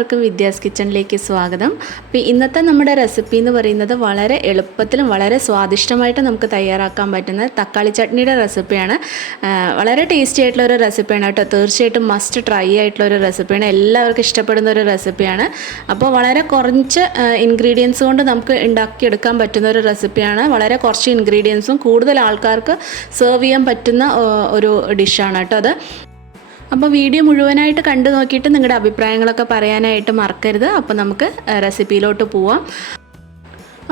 എല്ലാവർക്കും വിദ്യാസ് കിച്ചണിലേക്ക് സ്വാഗതം. അപ്പോൾ ഇന്നത്തെ നമ്മുടെ റെസിപ്പി എന്ന് പറയുന്നത് വളരെ എളുപ്പത്തിലും വളരെ സ്വാദിഷ്ടമായിട്ട് നമുക്ക് തയ്യാറാക്കാൻ പറ്റുന്ന തക്കാളി ചട്നിയുടെ റെസിപ്പിയാണ്. വളരെ ടേസ്റ്റി ആയിട്ടുള്ള ഒരു റെസിപ്പിയാണ് കേട്ടോ. തീർച്ചയായിട്ടും മസ്റ്റ് ട്രൈ ആയിട്ടുള്ള ഒരു റെസിപ്പിയാണ്. എല്ലാവർക്കും ഇഷ്ടപ്പെടുന്ന ഒരു റെസിപ്പിയാണ്. അപ്പോൾ വളരെ കുറച്ച് ഇൻഗ്രീഡിയൻസ് കൊണ്ട് നമുക്ക് ഉണ്ടാക്കിയെടുക്കാൻ പറ്റുന്ന ഒരു റെസിപ്പിയാണ്. വളരെ കുറച്ച് ഇൻഗ്രീഡിയൻസും കൂടുതൽ ആൾക്കാർക്ക് സെർവ് ചെയ്യാൻ പറ്റുന്ന ഒരു ഡിഷാണ് കേട്ടോ അത്. അപ്പോൾ വീഡിയോ മുഴുവനായിട്ട് കണ്ടു നോക്കിയിട്ട് നിങ്ങളുടെ അഭിപ്രായങ്ങളൊക്കെ പറയാനായിട്ട് മറക്കരുത്. അപ്പോൾ നമുക്ക് റെസിപ്പിയിലോട്ട് പോവാം.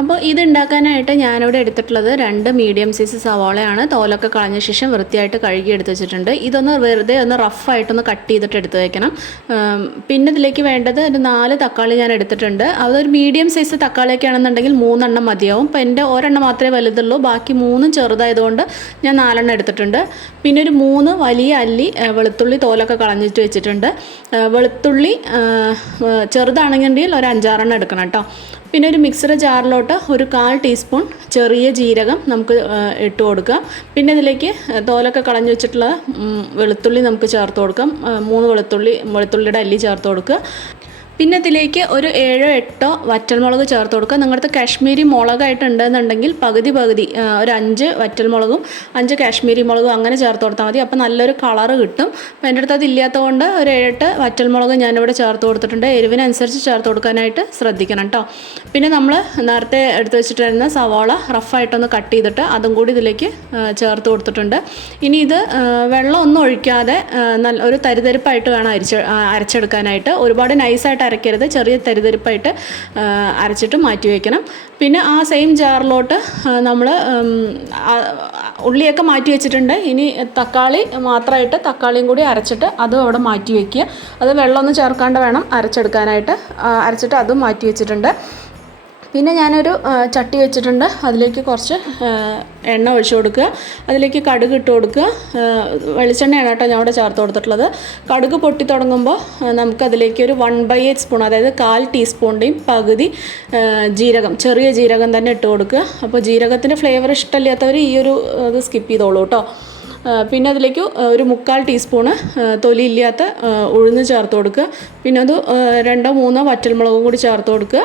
അപ്പോൾ ഇത് ഉണ്ടാക്കാനായിട്ട് ഞാനിവിടെ എടുത്തിട്ടുള്ളത് 2 മീഡിയം സൈസ് സവാളയാണ്. തോലൊക്കെ കളഞ്ഞ ശേഷം വൃത്തിയായിട്ട് കഴുകി എടുത്ത് വെച്ചിട്ടുണ്ട്. ഇതൊന്ന് വെറുതെ ഒന്ന് റഫായിട്ടൊന്ന് കട്ട് ചെയ്തിട്ട് എടുത്ത് വയ്ക്കണം. പിന്നെ ഇതിലേക്ക് വേണ്ടത് ഒരു 4 തക്കാളി ഞാൻ എടുത്തിട്ടുണ്ട്. അതൊരു മീഡിയം സൈസ് തക്കാളിയൊക്കെ ആണെന്നുണ്ടെങ്കിൽ 3 എണ്ണം മതിയാവും. അപ്പോൾ എൻ്റെ ഒരെണ്ണം മാത്രമേ വലുതുള്ളൂ, ബാക്കി 3 ചെറുതായതുകൊണ്ട് ഞാൻ 4 എണ്ണം എടുത്തിട്ടുണ്ട്. പിന്നെ ഒരു 3 വലിയ അല്ലി വെളുത്തുള്ളി തോലൊക്കെ കളഞ്ഞിട്ട് വെച്ചിട്ടുണ്ട്. വെളുത്തുള്ളി ചെറുതാണെങ്കിൽ ഒരു 5-6 എണ്ണം എടുക്കണം കേട്ടോ. പിന്നെ ഒരു മിക്സർ ജാറിലോട്ട് ഒരു 1/4 ടീസ്പൂൺ ചെറിയ ജീരകം നമുക്ക് ഇട്ട് കൊടുക്കാം. പിന്നെ ഇതിലേക്ക് തോലൊക്കെ കളഞ്ഞു വെച്ചിട്ടുള്ള വെളുത്തുള്ളി നമുക്ക് ചേർത്ത് കൊടുക്കാം. 3 വെളുത്തുള്ളിയുടെ അല്ലി ചേർത്ത് കൊടുക്കുക. പിന്നെ ഇതിലേക്ക് ഒരു 7-8 വറ്റൽമുളക് ചേർത്ത് കൊടുക്കുക. നിങ്ങളുടെ കാശ്മീരി മുളകായിട്ടുണ്ടെന്നുണ്ടെങ്കിൽ പകുതി ഒരു 5 വറ്റൽമുളകും 5 കാശ്മീരി മുളകും അങ്ങനെ ചേർത്ത് കൊടുത്താൽ മതി. അപ്പോൾ നല്ലൊരു കളറ് കിട്ടും. അപ്പോൾ എൻ്റെ അടുത്ത് അത് ഇല്ലാത്തതുകൊണ്ട് ഒരു 7-8 വറ്റൽമുളക് ഞാനിവിടെ ചേർത്ത് കൊടുത്തിട്ടുണ്ട്. എരിവിനനുസരിച്ച് ചേർത്ത് കൊടുക്കാനായിട്ട് ശ്രദ്ധിക്കണം കേട്ടോ. പിന്നെ നമ്മൾ നേരത്തെ എടുത്ത് വെച്ചിട്ടിരുന്ന സവാള റഫായിട്ടൊന്ന് കട്ട് ചെയ്തിട്ട് അതും കൂടി ഇതിലേക്ക് ചേർത്ത് കൊടുത്തിട്ടുണ്ട്. ഇനി ഇത് വെള്ളം ഒന്നും ഒഴിക്കാതെ നല്ല ഒരു തരിതരിപ്പായിട്ട് വേണം അരച്ചെടുക്കാനായിട്ട്. ഒരുപാട് നൈസായിട്ട് അരക്കരുത്, ചെറിയ തരിതരിപ്പായിട്ട് അരച്ചിട്ട് മാറ്റി വയ്ക്കണം. പിന്നെ ആ സെയിം ജാറിലോട്ട് നമ്മൾ ഉള്ളിയൊക്കെ മാറ്റി വെച്ചിട്ടുണ്ട്. ഇനി തക്കാളി മാത്രമായിട്ട് തക്കാളിയും കൂടി അരച്ചിട്ട് അതും അവിടെ മാറ്റി വയ്ക്കുക. അത് വെള്ളമൊന്നും ചേർക്കാണ്ട് വേണം അരച്ചിട്ട് അതും മാറ്റി വെച്ചിട്ടുണ്ട്. പിന്നെ ഞാനൊരു ചട്ടി വെച്ചിട്ടുണ്ട്. അതിലേക്ക് കുറച്ച് എണ്ണ ഒഴിച്ചു കൊടുക്കുക. അതിലേക്ക് കടുക് ഇട്ട് കൊടുക്കുക. വെളിച്ചെണ്ണയാണ് കേട്ടോ ഞാൻ ഇവിടെ ചേർത്ത് കൊടുത്തിട്ടുള്ളത്. കടുക് പൊട്ടി തുടങ്ങുമ്പോൾ നമുക്കതിലേക്ക് ഒരു 1/8 സ്പൂൺ, അതായത് 1/4 ടീസ്പൂണിൻ്റെയും പകുതി ജീരകം, ചെറിയ ജീരകം തന്നെ ഇട്ട് കൊടുക്കുക. അപ്പോൾ ജീരകത്തിൻ്റെ ഫ്ലേവർ ഇഷ്ടമില്ലാത്തവർ ഈ ഒരു ഇത് സ്കിപ്പ് ചെയ്തോളൂ കേട്ടോ. പിന്നെ അതിലേക്ക് ഒരു 1/4 ടീസ്പൂണ് തൊലിയില്ലാത്ത ഉഴുന്ന് ചേർത്ത് കൊടുക്കുക. പിന്നെ അത് 2-3 വറ്റൽമുളകും കൂടി ചേർത്ത് കൊടുക്കുക.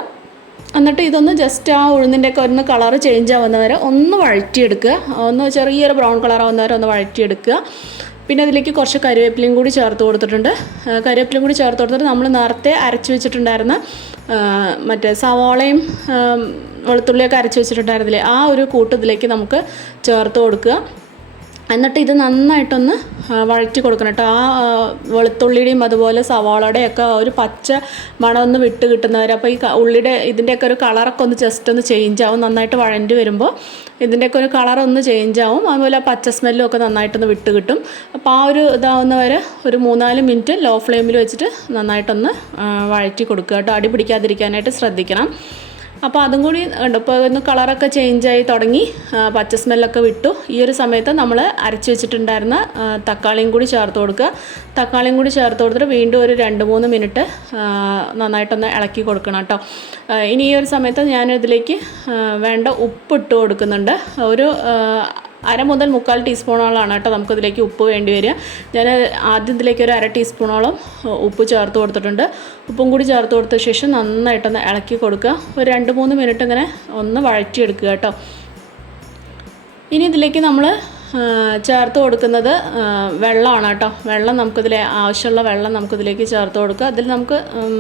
എന്നിട്ട് ഇതൊന്ന് ജസ്റ്റ് ആ ഉഴുന്നിൻ്റെയൊക്കെ ഒന്ന് കളറ് ചേഞ്ച് ആവുന്നവരെ ഒന്ന് വഴറ്റിയെടുക്കുക. ഒന്ന് ചെറിയൊരു ബ്രൗൺ കളർ ആവുന്നവരെ ഒന്ന് വഴറ്റിയെടുക്കുക. പിന്നെ അതിലേക്ക് കുറച്ച് കരിവേപ്പിലയും കൂടി ചേർത്ത് കൊടുത്തിട്ടുണ്ട്. കരിവേപ്പിലയും കൂടി ചേർത്ത് കൊടുത്തിട്ട് നമ്മൾ നേരത്തെ അരച്ച് വെച്ചിട്ടുണ്ടായിരുന്ന മറ്റേ സവാളയും വെളുത്തുള്ളിയൊക്കെ അരച്ച് വെച്ചിട്ടുണ്ടായിരുന്നില്ലേ, ആ ഒരു കൂട്ടത്തിലേക്ക് നമുക്ക് ചേർത്ത് കൊടുക്കുക. എന്നിട്ട് ഇത് നന്നായിട്ടൊന്ന് വഴറ്റി കൊടുക്കണം കേട്ടോ. ആ വെളുത്തുള്ളിയുടെയും അതുപോലെ സവാളയുടെയും ഒക്കെ ഒരു പച്ച മണമൊന്ന് വിട്ട് കിട്ടുന്നവരെ. അപ്പോൾ ഈ ഇതിൻ്റെയൊക്കെ ഒരു കളറൊക്കെ ഒന്ന് ജസ്റ്റ് ഒന്ന് ചേഞ്ച് ആവും. നന്നായിട്ട് വഴണ്ടി വരുമ്പോൾ ഇതിൻ്റെയൊക്കെ ഒരു കളറൊന്ന് ചേഞ്ച് ആവും. അതുപോലെ പച്ച സ്മെല്ലും ഒക്കെ നന്നായിട്ടൊന്ന് വിട്ട് കിട്ടും. അപ്പോൾ ആ ഒരു ഇതാവുന്നവരെ ഒരു 3-4 മിനിറ്റ് ലോ ഫ്ലെയിമിൽ വെച്ചിട്ട് നന്നായിട്ടൊന്ന് വഴറ്റി കൊടുക്കുക കേട്ടോ. അടി പിടിക്കാതിരിക്കാനായിട്ട് ശ്രദ്ധിക്കണം. അപ്പോൾ അതും കൂടി ഉണ്ട്. ഇപ്പോൾ ഒന്ന് കളറൊക്കെ ചേഞ്ചായി തുടങ്ങി, പച്ച സ്മെല്ലൊക്കെ വിട്ടു. ഈ ഒരു സമയത്ത് നമ്മൾ അരച്ച് വെച്ചിട്ടുണ്ടായിരുന്ന തക്കാളിയും കൂടി ചേർത്ത് കൊടുക്കുക. തക്കാളിയും കൂടി ചേർത്ത് കൊടുത്തിട്ട് വീണ്ടും ഒരു 2-3 മിനിറ്റ് നന്നായിട്ടൊന്ന് ഇളക്കി കൊടുക്കണം കേട്ടോ. ഇനി ഈ ഒരു സമയത്ത് ഞാനിതിലേക്ക് വേണ്ട ഉപ്പ് ഇട്ട് കൊടുക്കുന്നുണ്ട്. ഒരു 1/2 മുതൽ 1/4 ടീസ്പൂണോളമാണ് കേട്ടോ നമുക്കിതിലേക്ക് ഉപ്പ് വേണ്ടി വരിക. ഞാൻ ആദ്യം ഇതിലേക്ക് ഒരു 1/2 ടീസ്പൂണോളം ഉപ്പ് ചേർത്ത് കൊടുത്തിട്ടുണ്ട്. ഉപ്പും കൂടി ചേർത്ത് കൊടുത്ത ശേഷം നന്നായിട്ടൊന്ന് ഇളക്കി കൊടുക്കുക. ഒരു 2-3 മിനിറ്റ് ഇങ്ങനെ ഒന്ന് വഴറ്റിയെടുക്കുക കേട്ടോ. ഇനി ഇതിലേക്ക് നമ്മൾ ചേർത്ത് കൊടുക്കുന്നത് വെള്ളമാണ് കേട്ടോ. വെള്ളം നമുക്കിതിൽ ആവശ്യമുള്ള വെള്ളം നമുക്കിതിലേക്ക് ചേർത്ത് കൊടുക്കുക. അതിൽ നമുക്ക്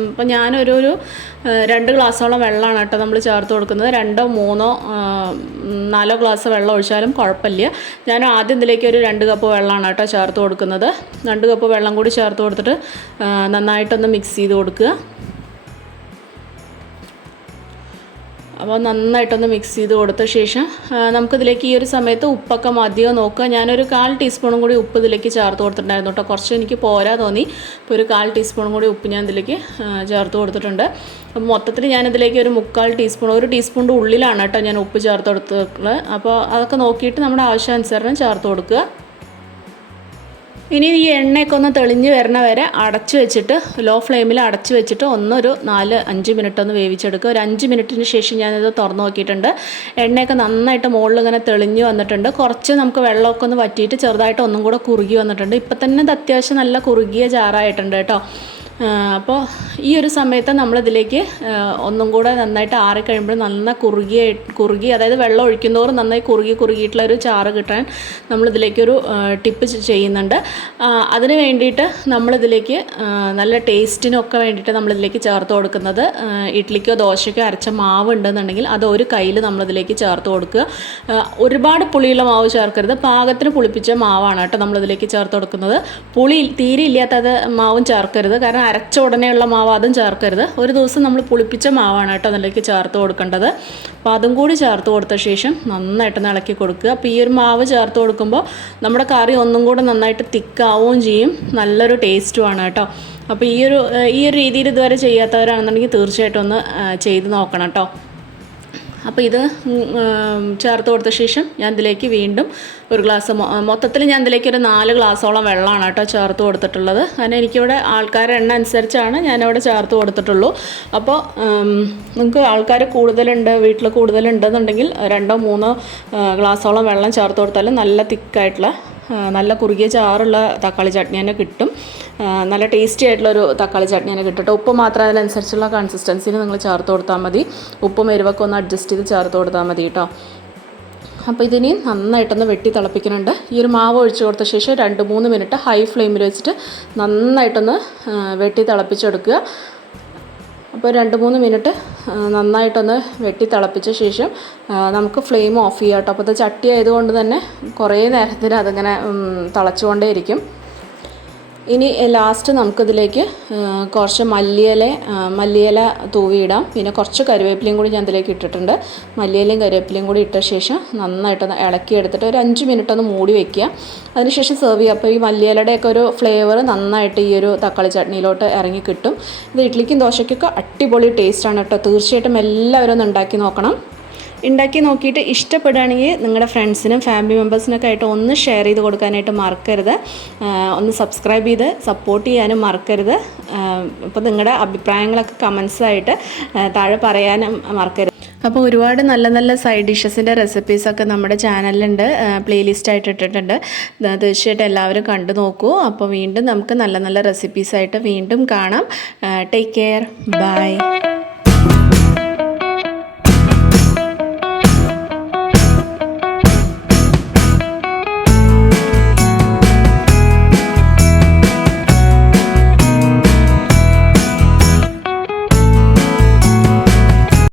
ഇപ്പോൾ ഞാനൊരു 2 ഗ്ലാസ്സോളം വെള്ളമാണ് കേട്ടോ നമ്മൾ ചേർത്ത് കൊടുക്കുന്നത്. 2-3-4 ഗ്ലാസ് വെള്ളം ഒഴിച്ചാലും കുഴപ്പമില്ല. ഞാൻ ആദ്യം ഇതിലേക്ക് ഒരു 2 കപ്പ് വെള്ളമാണ് കേട്ടോ ചേർത്ത് കൊടുക്കുന്നത്. 2 കപ്പ് വെള്ളം കൂടി ചേർത്ത് കൊടുത്തിട്ട് നന്നായിട്ടൊന്ന് മിക്സ് ചെയ്ത് കൊടുക്കുക. അപ്പോൾ നന്നായിട്ടൊന്ന് മിക്സ് ചെയ്ത് കൊടുത്ത ശേഷം നമുക്കിതിലേക്ക് ഈ ഒരു സമയത്ത് ഉപ്പൊക്കെ മതിയോ നോക്കുക. ഞാനൊരു 1/4 ടീസ്പൂണും കൂടി ഉപ്പ് ഇതിലേക്ക് ചേർത്ത് കൊടുത്തിട്ടുണ്ടായിരുന്നു കേട്ടോ. കുറച്ച് എനിക്ക് പോരാ തോന്നി. അപ്പോൾ ഒരു 1/4 ടീസ്പൂണും കൂടി ഉപ്പ് ഞാൻ ഇതിലേക്ക് ചേർത്ത് കൊടുത്തിട്ടുണ്ട്. അപ്പോൾ മൊത്തത്തിൽ ഞാനിതിലേക്ക് ഒരു 1/4 ടീസ്പൂൺ, 1 ടീസ്പൂണിൻ്റെ ഉള്ളിലാണ് കേട്ടോ ഞാൻ ഉപ്പ് ചേർത്ത് കൊടുത്തിട്ടുള്ളത്. അപ്പോൾ അതൊക്കെ നോക്കിയിട്ട് നമ്മുടെ ആവശ്യാനുസരണം ചേർത്ത് കൊടുക്കുക. ഇനി ഈ എണ്ണയൊക്കെ ഒന്ന് തെളിഞ്ഞ് വരണ വരെ അടച്ചു വെച്ചിട്ട് ലോ ഫ്ലെയിമിൽ അടച്ചു വെച്ചിട്ട് ഒരു 4-5 മിനിറ്റ് ഒന്ന് വേവിച്ചെടുക്കുക. ഒരു 5 മിനിറ്റിന് ശേഷം ഞാനിത് തുറന്ന് നോക്കിയിട്ടുണ്ട്. എണ്ണയൊക്കെ നന്നായിട്ട് മുകളിൽ ഇങ്ങനെ തെളിഞ്ഞ് വന്നിട്ടുണ്ട്. കുറച്ച് നമുക്ക് വെള്ളമൊക്കെ ഒന്ന് വറ്റിയിട്ട് ചെറുതായിട്ട് ഒന്നും കൂടെ കുറുകി വന്നിട്ടുണ്ട്. ഇപ്പം തന്നെ ഇത് അത്യാവശ്യം നല്ല കുറുകിയ ജാറായിട്ടുണ്ട് കേട്ടോ. അപ്പോൾ ഈ ഒരു സമയത്ത് നമ്മളിതിലേക്ക് ഒന്നും കൂടെ നന്നായിട്ട് ആറിക്കഴിയുമ്പോൾ നന്നായി കുറുകി അതായത് വെള്ളം ഒഴിക്കുന്നതോറും നന്നായി കുറുകിയിട്ടുള്ള ഒരു ചാറ് കിട്ടാൻ നമ്മളിതിലേക്കൊരു ടിപ്പ് ചെയ്യുന്നുണ്ട്. അതിന് വേണ്ടിയിട്ട് നമ്മളിതിലേക്ക് നല്ല ടേസ്റ്റിനൊക്കെ വേണ്ടിയിട്ട് നമ്മളിതിലേക്ക് ചേർത്ത് കൊടുക്കുന്നത് ഇഡ്ലിക്കോ ദോശയ്ക്കോ അരച്ച മാവ് ഉണ്ടെന്നുണ്ടെങ്കിൽ അത് ഒരു കയ്യിൽ നമ്മളിതിലേക്ക് ചേർത്ത് കൊടുക്കുക. ഒരുപാട് പുളിയുള്ള മാവ് ചേർക്കരുത്, പാകത്തിന് പുളിപ്പിച്ച മാവാണ് കേട്ടോ നമ്മളിതിലേക്ക് ചേർത്ത് കൊടുക്കുന്നത്. പുളി തീരെ ഇല്ലാത്തത് മാവും ചേർക്കരുത്, കാരണം അരച്ച ഉടനെയുള്ള മാവ് അതും ചേർക്കരുത്. ഒരു ദിവസം നമ്മൾ പുളിപ്പിച്ച മാവാണ് കേട്ടോ അതിലേക്ക് ചേർത്ത് കൊടുക്കേണ്ടത്. അപ്പോൾ അതും കൂടി ചേർത്ത് കൊടുത്ത ശേഷം നന്നായിട്ടൊന്ന് ഇളക്കി കൊടുക്കുക. അപ്പോൾ ഈ ഒരു മാവ് ചേർത്ത് കൊടുക്കുമ്പോൾ നമ്മുടെ കറി ഒന്നും കൂടെ നന്നായിട്ട് തിക്കാവുകയും ചെയ്യും, നല്ലൊരു ടേസ്റ്റുമാണ് കേട്ടോ. അപ്പോൾ ഈ ഒരു രീതിയിൽ ഇതുവരെ ചെയ്യാത്തവരാണെന്നുണ്ടെങ്കിൽ തീർച്ചയായിട്ടും ഒന്ന് ചെയ്ത് നോക്കണം കേട്ടോ. അപ്പോൾ ഇത് ചേർത്ത് കൊടുത്ത ശേഷം ഞാൻ ഇതിലേക്ക് വീണ്ടും ഒരു ഗ്ലാസ് മൊത്തത്തിൽ ഞാൻ ഇതിലേക്ക് ഒരു 4 ഗ്ലാസോളം വെള്ളമാണ് കേട്ടോ ചേർത്ത് കൊടുത്തിട്ടുള്ളത്. കാരണം എനിക്കിവിടെ ആൾക്കാരുടെ എണ്ണം അനുസരിച്ചാണ് ഞാനിവിടെ ചേർത്ത് കൊടുത്തിട്ടുള്ളൂ. അപ്പോൾ നിങ്ങൾക്ക് ആൾക്കാർ കൂടുതലുണ്ട്, വീട്ടിൽ കൂടുതലുണ്ടെന്നുണ്ടെങ്കിൽ 2-3 ഗ്ലാസോളം വെള്ളം ചേർത്ത് കൊടുത്താലും നല്ല തിക്കായിട്ടുള്ള നല്ല കുറുകിയ ചാറുള്ള തക്കാളി ചട്നി തന്നെ കിട്ടും. നല്ല ടേസ്റ്റി ആയിട്ടുള്ളൊരു തക്കാളി ചട്നി തന്നെ കിട്ടും. ഉപ്പ് മാത്രം അതിനനുസരിച്ചുള്ള കൺസിസ്റ്റൻസിന് നിങ്ങൾ ചേർത്ത് കൊടുത്താൽ മതി. ഉപ്പും എരിവൊക്കെ ഒന്ന് അഡ്ജസ്റ്റ് ചെയ്ത് ചേർത്ത് കൊടുത്താൽ മതി കേട്ടോ. അപ്പോൾ ഇതിനി നന്നായിട്ടൊന്ന് വെട്ടി തിളപ്പിക്കുന്നുണ്ട്. ഈ ഒരു മാവ് ഒഴിച്ച് കൊടുത്ത ശേഷം 2-3 മിനിറ്റ് ഹൈ ഫ്ലെയിമിൽ വെച്ചിട്ട് നന്നായിട്ടൊന്ന് വെട്ടി തിളപ്പിച്ചെടുക്കുക. അപ്പോൾ 2-3 മിനിറ്റ് നന്നായിട്ടൊന്ന് വെട്ടി തിളപ്പിച്ച ശേഷം നമുക്ക് ഫ്ലെയിം ഓഫ് ചെയ്യാം കേട്ടോ. അപ്പോൾ ഇത് ചട്ടി ആയതുകൊണ്ട് തന്നെ കുറേ നേരത്തിന് അതിങ്ങനെ തിളച്ചുകൊണ്ടേയിരിക്കും. ഇനി ലാസ്റ്റ് നമുക്കിതിലേക്ക് കുറച്ച് മല്ലിയില തൂവിയിടാം. പിന്നെ കുറച്ച് കറിവേപ്പിലയും കൂടി ഞാൻ ഇതിലേക്ക് ഇട്ടിട്ടുണ്ട്. മല്ലിയിലയും കറിവേപ്പിലയും കൂടി ഇട്ട ശേഷം നന്നായിട്ടൊന്ന് ഇളക്കിയെടുത്തിട്ട് ഒരു 5 മിനിറ്റ് ഒന്ന് മൂടി വയ്ക്കുക. അതിനുശേഷം സെർവ് ചെയ്യുക. അപ്പോൾ ഈ മല്ലിയിലയുടെയൊക്കെ ഒരു ഫ്ലേവർ നന്നായിട്ട് ഈ ഒരു തക്കാളി ചട്നിയിലോട്ട് ഇറങ്ങി കിട്ടും. ഇത് ഇഡ്ലിക്കും ദോശയ്ക്കൊക്കെ അടിപൊളി ടേസ്റ്റാണ് കേട്ടോ. തീർച്ചയായിട്ടും എല്ലാവരും ഒന്ന് ഉണ്ടാക്കി നോക്കണം. ഉണ്ടാക്കി നോക്കിയിട്ട് ഇഷ്ടപ്പെടുകയാണെങ്കിൽ നിങ്ങളുടെ ഫ്രണ്ട്സിനും ഫാമിലി മെമ്പേഴ്സിനൊക്കെ ആയിട്ട് ഒന്ന് ഷെയർ ചെയ്ത് കൊടുക്കാനായിട്ട് മറക്കരുത്. ഒന്ന് സബ്സ്ക്രൈബ് ചെയ്ത് സപ്പോർട്ട് ചെയ്യാനും മറക്കരുത്. അപ്പോൾ നിങ്ങളുടെ അഭിപ്രായങ്ങളൊക്കെ കമൻസായിട്ട് താഴെ പറയാനും മറക്കരുത്. അപ്പോൾ ഒരുപാട് നല്ല നല്ല സൈഡ് ഡിഷസിൻ്റെ റെസിപ്പീസൊക്കെ നമ്മുടെ ചാനലിലുണ്ട്, പ്ലേലിസ്റ്റായിട്ട് ഇട്ടിട്ടുണ്ട്. തീർച്ചയായിട്ടും എല്ലാവരും കണ്ടു നോക്കൂ. അപ്പോൾ വീണ്ടും നമുക്ക് നല്ല നല്ല റെസിപ്പീസായിട്ട് വീണ്ടും കാണാം. Take care, by.